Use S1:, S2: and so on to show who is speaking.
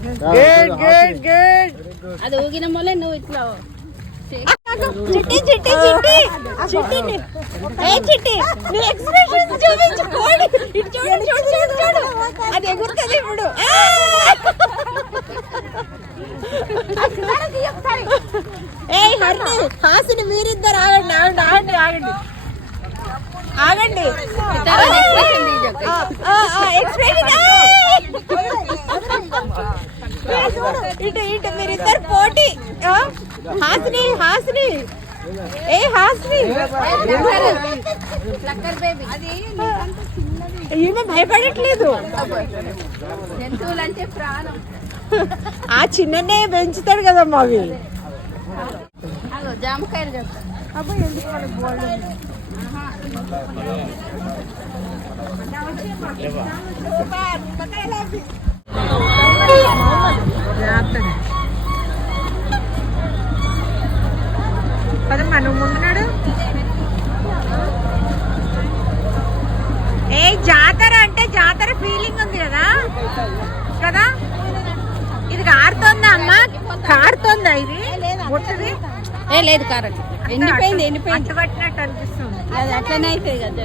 S1: Good good good
S2: అది ఊగిన మొలే నువ్వు ఇట్లా
S1: చిట్టి చిట్టి చిట్టి. చిట్టి ని- ఏ చిట్టి నీ ఎక్స్ప్రెషన్ చూపించు కోడి. ఇటు చూడు చూడు చూడు చూడు. అది ఎగురుతుంది ఇప్పుడు. ఏ హర్ని హాసిని మీరిద్దరు ఆగండి ఆగండి ఆగండి ఆగండి. ఆగండి. ఆ, ఆ, ఆ, expression, ఏయ్! ఇటు ఇటు మీరిద్దరు పోటీ? హాసిని హాసిని. ఏ హాసిని? ఈమె భయపడట్లేదు.
S2: జంతువులు అంటే ప్రాణం.
S1: ఆ చిన్ననే పెంచుతాడు కదమ్మా అవి
S2: అగో జామకాయలు చెప్తా
S1: పదమ్మా నువ్వు ముందున్నాడు ఏ జాతర అంటే జాతర ఫీలింగ్ ఉంది కదా? కదా? ఇది కారుతోందా అమ్మా? కారుతోందా ఇది? ముట్టది
S2: ఏ లేదు కారండి. ఎండిపోయింది ఎండిపోయింది.
S1: పట్టినట్టు అనిపిస్తుంది.
S2: అది అట్లనే అవుతుంది కదా